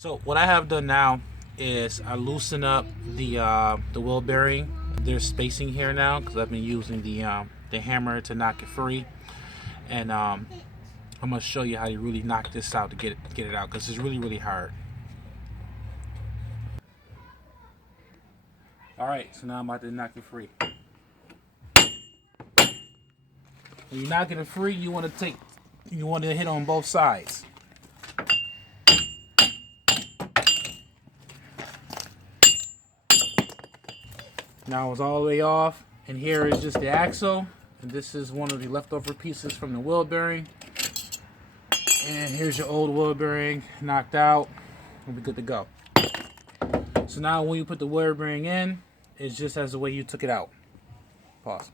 So what I have done now is I loosen up the wheel bearing. There's spacing here now because I've been using the hammer to knock it free, and I'm gonna show you how to really knock this out to get it out because it's really hard. All right, so now I'm about to knock it free. When you're knocking it free, you want to hit on both sides. Now it's all the way off, and here is just the axle, and this is one of the leftover pieces from the wheel bearing. And here's your old wheel bearing knocked out. We'll be good to go. So now when you put the wheel bearing in, it's just as the way you took it out. Pause.